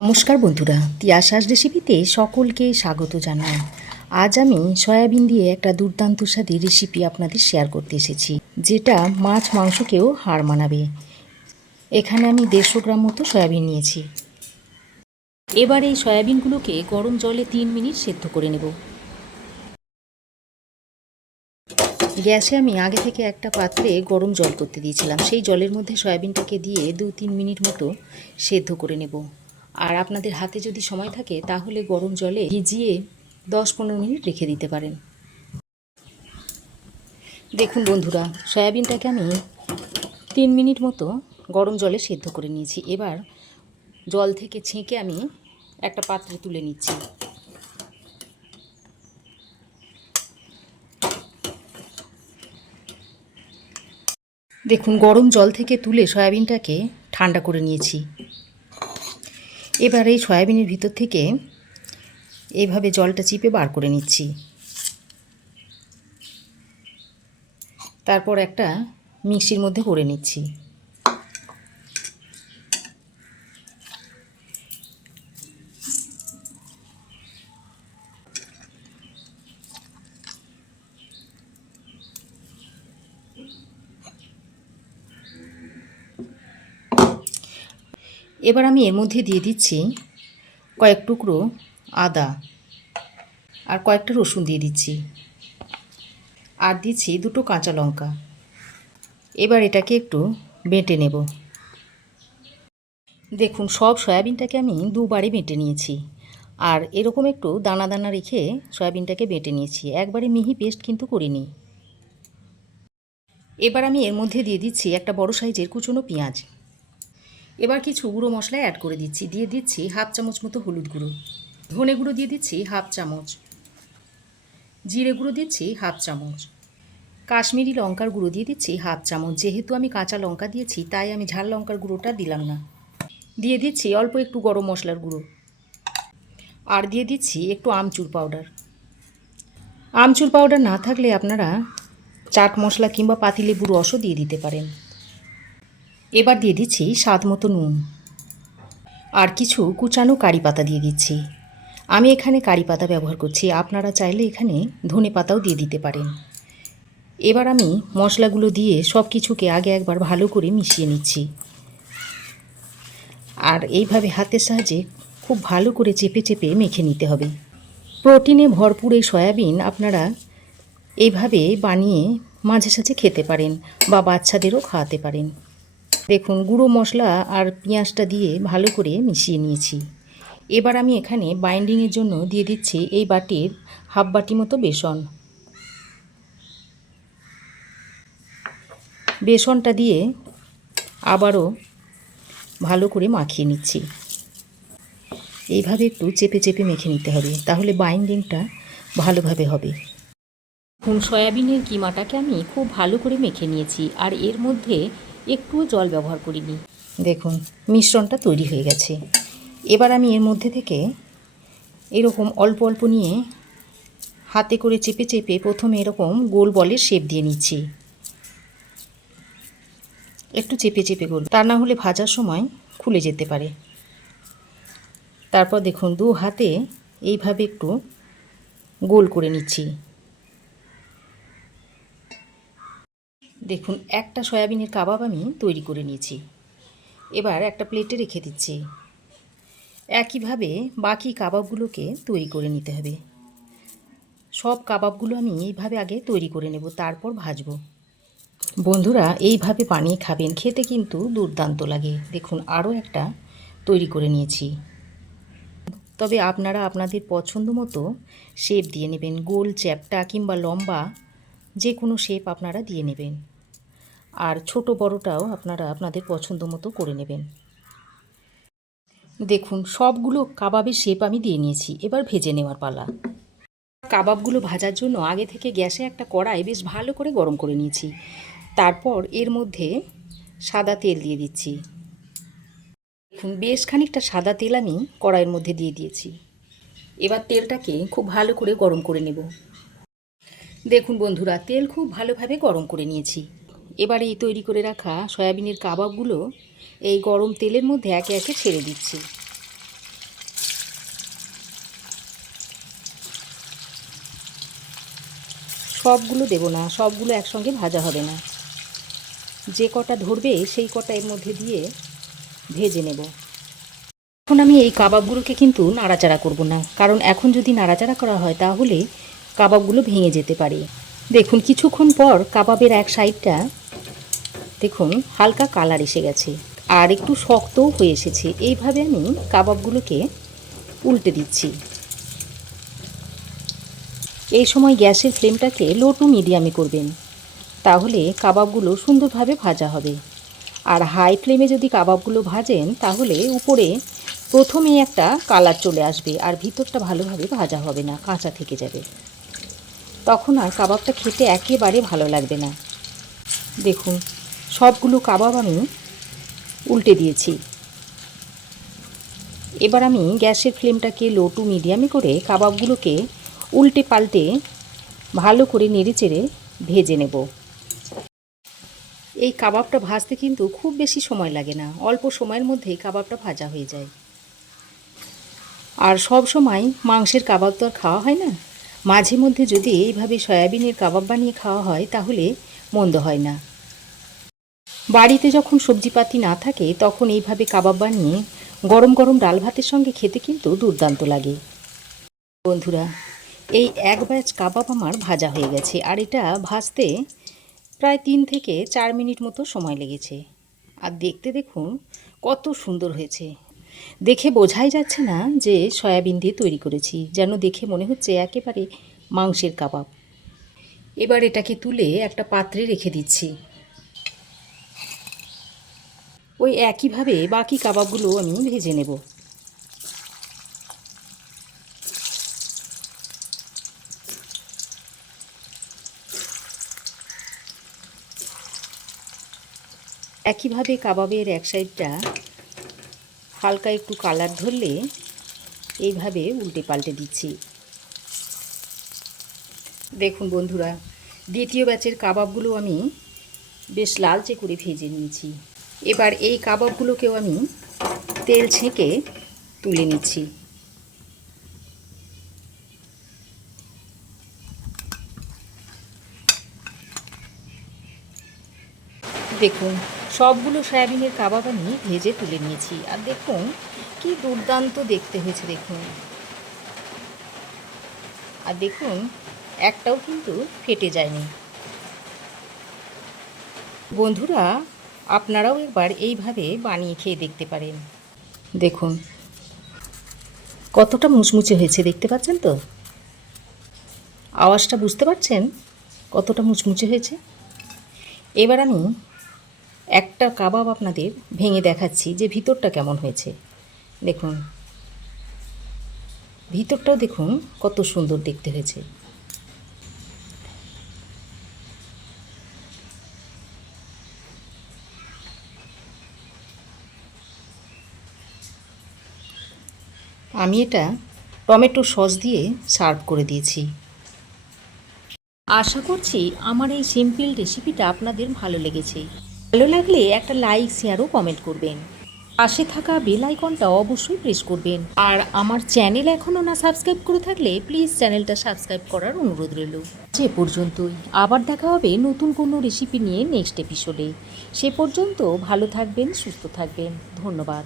নমস্কার বন্ধুরা, তিয়াসার রেসিপিতে সকলকে স্বাগত জানাই। আজ আমি সয়াবিন দিয়ে একটা দুর্দান্ত স্বাদের রেসিপি আপনাদের শেয়ার করতে এসেছি, যেটা মাছ মাংসকেও হার মানাবে। এখানে আমি 150 গ্রাম মতো সয়াবিন নিয়েছি। এবার এই সয়াবিনগুলোকে গরম জলে 3 মিনিট সেদ্ধ করে নেব। গ্যাসে আমি আগে থেকে একটা পাত্রে গরম জল করতে দিয়েছিলাম। সেই জলের মধ্যে সয়াবিনটাকে দিয়ে 2-3 মিনিট মতো সেদ্ধ করে নেব। আর আপনাদের হাতে যদি সময় থাকে তাহলে গরম জলে ভিজিয়ে 10-15 মিনিট রেখে দিতে পারেন। দেখুন বন্ধুরা, সয়াবিনটাকে আমি 3 মিনিট মতো গরম জলে সেদ্ধ করে নিয়েছি। এবার জল থেকে ছেঁকে আমি একটা পাত্রে তুলে নিচ্ছি। দেখুন, গরম জল থেকে তুলে সয়াবিনটাকে ঠান্ডা করে নিয়েছি। এবার এই সয়াবিনের ভিতর থেকে এইভাবে জলটা চিপে বার করে নিচ্ছি। তারপর একটা মিক্সির মধ্যে করে নিচ্ছি। এবার আমি এর মধ্যে দিয়ে দিচ্ছি কয়েক টুকরো আদা আর কয়েকটা রসুন দিয়ে দিচ্ছি, আর দিচ্ছি 2টো কাঁচা লঙ্কা। এবার এটাকে একটু বেটে নেব। দেখুন, সব সয়াবিনটাকে আমি 2বারে বেটে নিয়েছি, আর এরকম একটু দানা দানা রেখে সয়াবিনটাকে বেটে নিয়েছি। একবারে মিহি পেস্ট কিন্তু করিনি। এবার আমি এর মধ্যে দিয়ে দিচ্ছি একটা বড় সাইজের কুচনো পেঁয়াজ। এবার কিছু গুঁড়ো মশলা অ্যাড করে দিচ্ছি। দিয়ে দিচ্ছি 1/2 চামচ মতো হলুদ গুঁড়ো, ধনে গুঁড়ো দিয়ে দিচ্ছি 1/2 চামচ, জিরে গুঁড়ো দিচ্ছি 1/2 চামচ, কাশ্মীরি লঙ্কার গুঁড়ো দিয়ে দিচ্ছি 1/2 চামচ। যেহেতু আমি কাঁচা লঙ্কা দিয়েছি তাই আমি ঝাল লঙ্কার গুঁড়োটা দিলাম না। দিয়ে দিচ্ছি অল্প একটু গরম মশলার গুঁড়ো, আর দিয়ে দিচ্ছি একটু আমচুর পাউডার। আমচুর পাউডার না থাকলে আপনারা চাট মশলা কিংবা পাতিলেবুর রসও দিয়ে দিতে পারেন। এবার দিয়ে দিচ্ছি স্বাদ মতো নুন, আর কিছু কুচানো কারি পাতা দিয়ে দিচ্ছি। আমি এখানে কারি পাতা ব্যবহার করছি, আপনারা চাইলে এখানে ধনে পাতাও দিয়ে দিতে পারেন। এবার আমি মশলাগুলো দিয়ে সব কিছুকে আগে একবার ভালো করে মিশিয়ে নিচ্ছি, আর এইভাবে হাতের সাহায্যে খুব ভালো করে চেপে চেপে মেখে নিতে হবে। প্রোটিনে ভরপুর এই সয়াবিন আপনারা এইভাবে বানিয়ে মাঝে সাঝে খেতে পারেন বা বাচ্চাদেরও খাওয়াতে পারেন। দেখুন, গুঁড়ো মশলা আর পেঁয়াজটা দিয়ে ভালো করে মিশিয়ে নিয়েছি। এবার আমি এখানে বাইন্ডিংয়ের জন্য দিয়ে দিচ্ছি এই বাটির 1/2 বাটি মতো বেসন। বেসনটা দিয়ে আবারও ভালো করে মাখিয়ে নিচ্ছি। এইভাবে একটু চেপে চেপে মেখে নিতে হবে, তাহলে বাইন্ডিংটা ভালোভাবে হবে। সয়াবিনের কিমাটাকে আমি খুব ভালো করে মেখে নিয়েছি, আর এর মধ্যে একটুও জল ব্যবহার করিনি। দেখুন, মিশ্রণটা তৈরি হয়ে গেছে। এবার আমি এর মধ্যে থেকে এরকম অল্প অল্প নিয়ে হাতে করে চেপে চেপে প্রথমে এরকম গোল বলের শেপ দিয়ে নিচ্ছি। একটু চেপে চেপে গোল, তা না হলে ভাজার সময় খুলে যেতে পারে। তারপর দেখুন, 2 হাতে এইভাবে একটু গোল করে নিচ্ছি। দেখুন, একটা সয়াবিনের কাবাব আমি তৈরি করে নিয়েছি। এবার একটা প্লেটে রেখে দিচ্ছি। একইভাবে বাকি কাবাবগুলোকে তৈরি করে নিতে হবে। সব কাবাবগুলো আমি এইভাবে আগে তৈরি করে নেব, তারপর ভাজবো। বন্ধুরা, এইভাবে বানিয়ে খাবেন, খেতে কিন্তু দুর্দান্ত লাগে। দেখুন, আরও একটা তৈরি করে নিয়েছি। তবে আপনারা আপনাদের পছন্দ মতো শেপ দিয়ে নেবেন। গোল, চ্যাপ্টা কিংবা লম্বা যে কোনো শেপ আপনারা দিয়ে নেবেন, আর ছোট বড়টাও আপনারা আপনাদের পছন্দ মতো করে নেবেন। দেখুন, সবগুলো কাবাবের শেপ আমি দিয়ে নিয়েছি। এবার ভেজে নেওয়ার পালা। কাবাবগুলো ভাজার জন্য আগে থেকে গ্যাসে একটা কড়াই বেশ ভালো করে গরম করে নিয়েছি। তারপর এর মধ্যে সাদা তেল দিয়ে দিচ্ছি। দেখুন, বেশ খানিকটা সাদা তেল আমি কড়াইয়ের মধ্যে দিয়ে দিয়েছি। এবার তেলটাকে খুব ভালো করে গরম করে নেব। দেখুন বন্ধুরা, তেল খুব ভালোভাবে গরম করে নিয়েছি। এবার এই তৈরি করে রাখা সয়াবিনের কাবাবগুলো এই গরম তেলের মধ্যে একে একে ছেড়ে দিচ্ছি। সবগুলো দেব না, সবগুলো একসঙ্গে ভাজা হবে না। যে কটা ধরবে সেই কটা এর মধ্যে দিয়ে ভেজে নেব। এখন আমি এই কাবাবগুলোকে কিন্তু নাড়াচাড়া করব না, কারণ এখন যদি নাড়াচাড়া করা হয় তাহলে কাবাবগুলো ভেঙে যেতে পারে। দেখুন কিছুক্ষণ পর কাবাবের এক সাইডটা দেখুন হালকা কালার এসে গেছে আর একটু শক্তও হয়ে এসেছে। এইভাবে আমি কাবাবগুলোকে উল্টে দিচ্ছি। এই সময় গ্যাসের ফ্লেমটাকে লো টু মিডিয়ামে করবেন, তাহলে কাবাবগুলো সুন্দরভাবে ভাজা হবে। আর হাই ফ্লেমে যদি কাবাবগুলো ভাজেন তাহলে উপরে প্রথমেই একটা কালার চলে আসবে আর ভিতরটা ভালোভাবে ভাজা হবে না, কাঁচা থেকে যাবে। তখন আর কাবাবটা খেতে একেবারে ভালো লাগবে না। দেখুন সবগুলো কাবাব আমি উল্টে দিয়েছি। এবার আমি গ্যাসের ফ্লেমটাকে লো টু মিডিয়ামে করে কাবাবগুলোকে উল্টে পাল্টে ভালো করে নেড়েচেড়ে ভেজে নেব। এই কাবাবটা ভাজতে কিন্তু খুব বেশি সময় লাগে না, অল্প সময়ের মধ্যেই কাবাবটা ভাজা হয়ে যায়। আর সব সময় মাংসের কাবাব তো আর খাওয়া হয় না, মাঝে মধ্যে যদি এইভাবে সয়াবিনের কাবাব বানিয়ে খাওয়া হয় তাহলে মন্দ হয় না। বাড়িতে যখন সবজিপাতি না থাকে তখন এইভাবে কাবাব বানিয়ে গরম গরম ডাল ভাতের সঙ্গে খেতে কিন্তু দুর্দান্ত লাগে। বন্ধুরা, এই এক ব্যাচ কাবাব আমার ভাজা হয়ে গেছে আর এটা ভাজতে প্রায় 3 থেকে 4 মিনিট মতো সময় লেগেছে। আর দেখতে দেখুন কত সুন্দর হয়েছে। দেখে বোঝাই যাচ্ছে না যে সয়াবিন দিয়ে তৈরি করেছি, যেন দেখে মনে হচ্ছে একেবারে মাংসের কাবাব। এবার এটাকে তুলে একটা পাত্রে রেখে দিচ্ছি। ওই একইভাবে বাকি কাবাবগুলো আমি ভেজে নেব। একইভাবে কাবাবের এক সাইডটা হালকা একটু কালার ধরলে এইভাবে উল্টে পাল্টে দিচ্ছি। দেখুন বন্ধুরা, দ্বিতীয় ব্যাচের কাবাবগুলো আমি বেশ লালচে করে ভেজে নিয়েছি। এবার এই কাবাবগুলোকেও আমি তেল ছেঁকে তুলে নিচ্ছি। দেখুন সবগুলো সয়াবিনের কাবাব আমি ভেজে তুলে নিয়েছি আর দেখুন কি দুর্দান্ত দেখতে হয়েছে। দেখুন আর দেখুন একটাও কিন্তু ফেটে যায়নি। বন্ধুরা, আপনারাও একবার এইভাবে বানিয়ে খেয়ে দেখতে পারেন। দেখুন কতটা মুচমুচে হয়েছে, দেখতে পাচ্ছেন তো? আওয়াজটা বুঝতে পারছেন কতটা মুচমুচে হয়েছে? এবার আমি একটা কাবাব আপনাদের ভেঙে দেখাচ্ছি যে ভিতরটা কেমন হয়েছে। দেখুন ভিতরটাও দেখুন কত সুন্দর দেখতে হয়েছে। আমি এটা টমেটো সস দিয়ে সার্ভ করে দিয়েছি। আশা করছি আমার এই সিম্পল রেসিপিটা আপনাদের ভালো লেগেছে। ভালো লাগলে একটা লাইক, শেয়ার ও কমেন্ট করবেন। পাশে থাকা বেল আইকনটা অবশ্যই প্রেস করবেন। আর আমার চ্যানেল এখনও না সাবস্ক্রাইব করে থাকলে প্লিজ চ্যানেলটা সাবস্ক্রাইব করার অনুরোধ রইল। সে পর্যন্তই, আবার দেখা হবে নতুন কোনো রেসিপি নিয়ে নেক্সট এপিসোডে। সে পর্যন্ত ভালো থাকবেন, সুস্থ থাকবেন। ধন্যবাদ।